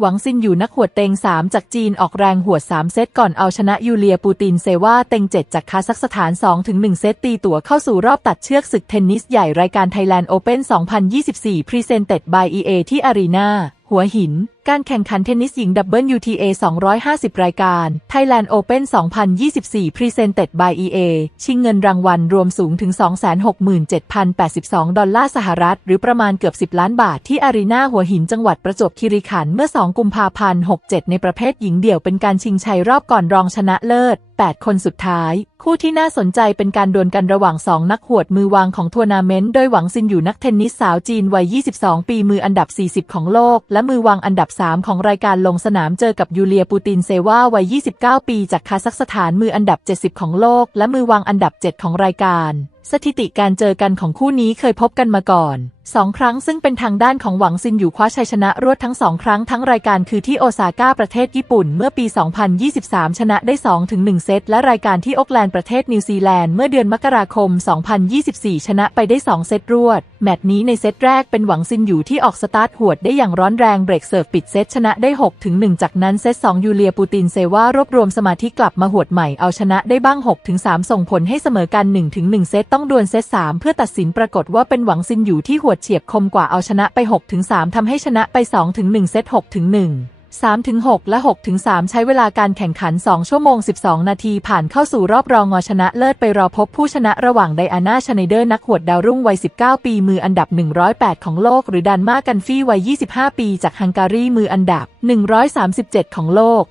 หวังซินอยู่นักหวดเต็ง 3 จากจีนออกแรงหัวด3เซตก่อนเอาชนะยูเลียปูตินเซว่าเต็ง 7 จากคาซัคสถาน 2-1 เซตตีตั๋วเข้าสู่รอบตัดเชือกศึกเทนนิสใหญ่รายการ Thailand Open 2024 Presented by EA ที่อารีนาหัวหิน การแข่งขันเทนนิสหญิง WTA 250 รายการ Thailand Open 2024 Presented by EA ชิงเงินรางวัลรวมสูงถึง 267,082 ดอลลาร์สหรัฐ หรือประมาณเกือบ 10 ล้านบาทที่อารีนาหัวหินจังหวัดประจวบคีรีขันธ์เมื่อ 2 กุมภาพันธ์ 67 ในประเภทหญิงเดี่ยวเป็นการชิงชัยรอบก่อนรองชนะเลิศ 8 คนสุดท้าย คู่ที่น่าสนใจเป็นการดวลกันระหว่าง 2 นักหวดมือวางของทัวร์นาเมนต์ โดยหวังซินอยู่นักเทนนิสสาวจีนวัย 22 ปีมืออันดับ 40 ของโลก และมือวางอันดับ3 ของรายการลงสนามเจอกับยูเลียปูตินเซว่าวัย 29 ปีจากคาซัคสถานมืออันดับ 70 ของโลก และมือวางอันดับ 7 ของรายการ สถิติการเจอกันของคู่นี้เคยพบกันมาก่อนสองครั้งซึ่งเป็นทางด้านของหวังซินอยู่คว้าชัยชนะรวดทั้งสองครั้งทั้งรายการคือที่โอซาก้าประเทศญี่ปุ่นเมื่อปี 2023 ชนะได้ 2-1 เซตและรายการที่โอกแลนด์ประเทศนิวซีแลนด์เมื่อเดือนมกราคม 2024 ชนะไปได้ 2 เซตรวด แมตช์นี้ในเซตแรกเป็นหวังซินอยู่ที่ออกสตาร์ทหวดได้อย่างร้อนแรงเบรกเสิร์ฟปิดเซตชนะได้ 6-1 จากนั้นเซต2ยูเลียปูตินเซว่ารวบรวมสมาธิกลับมาหวดใหม่เอาชนะได้บ้าง 6-3 ส่งผลให้เสมอกัน 1-1 เซตต้องดวลเซต3เพื่อตัดสินปรากฏว่าเป็นหวังซินอยู่ที่หัวเฉียบคมกว่าเอาชนะไป 6-3ทำให้ชนะไป 2-1 เซต 6-1 3-6 และ 6-3 ใช้เวลาการแข่งขัน 2 ชั่วโมง 12 นาทีผ่านเข้าสู่รอบรองงอชนะเลิศไปรอพบผู้ชนะระหว่างไดอาน่าชไนเดอร์นักหวดดาวรุ่งวัย 19 ปี มืออันดับ 108 ของโลก หรือดันมากันฟี่วัย 25 ปี จากฮังการีมืออันดับ 137 ของโลก